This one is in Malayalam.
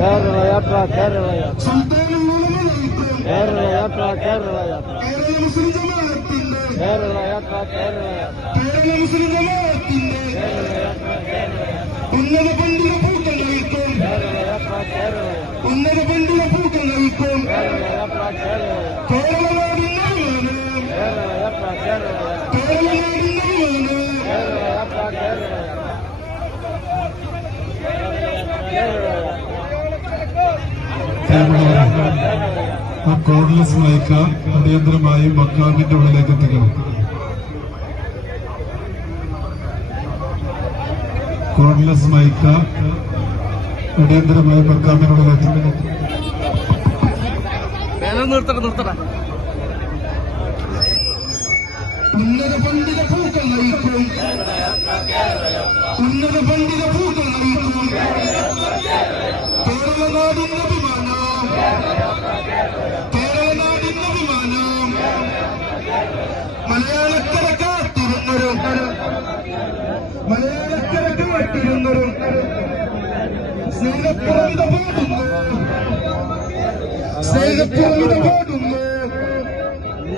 കേരളയാത്ര കേരളയാത്ര സുൽത്താനുൽ കേരളയാത്ര കേരളയാത്ര കേരള മുസ്ലിം ജമാഅത്തിന്റെ കേരളയാത്ര കേരളയാത്ര കേരള മുസ്ലിം ജമാഅത്തിന്റെ ഉന്നത പണ്ഡിത പൂക്കങ്ങൾക്കും കേരളയാത്ര കേരളയാത്ര ഉന്നത പണ്ഡിത പൂക്കങ്ങൾക്കും കേരളയാത്ര കേരളയാത്ര കേരളനാടിന്റെ അഭിമാനം കേരളയാത്ര കേരളയാത്ര കേരളനാടിന്റെ അഭിമാനം കേരളയാത്ര കേരളയാത്ര ആ കോഡ്ലെസ് മയക്ക അടിയന്തരമായി മക്കാമിന്റെ ഉള്ളിലേക്ക് എത്തിക്കണം. കോഡ്ലെസ് മയക്ക അടിയന്തരമായി മക്കാമിന്റെ ഉള്ളിലേക്ക് നിർത്തണം. ഉന്നത പണ്ഡിത പൂക്കങ്ങൾക്കും ഉന്നത പണ്ഡിത പൂക്കങ്ങൾക്കും കേരളനാടിന്റെ അഭിമാനം കേരളനാടിന്റെ അഭിമാനം മലയാളക്കര കാത്തിരുന്നൊരു മലയാളക്കര കാത്തിരുന്നൊരു സ്നേഹപ്പുറവിത പാടുന്നു സ്നേഹപ്പുറവിത പാടുന്നു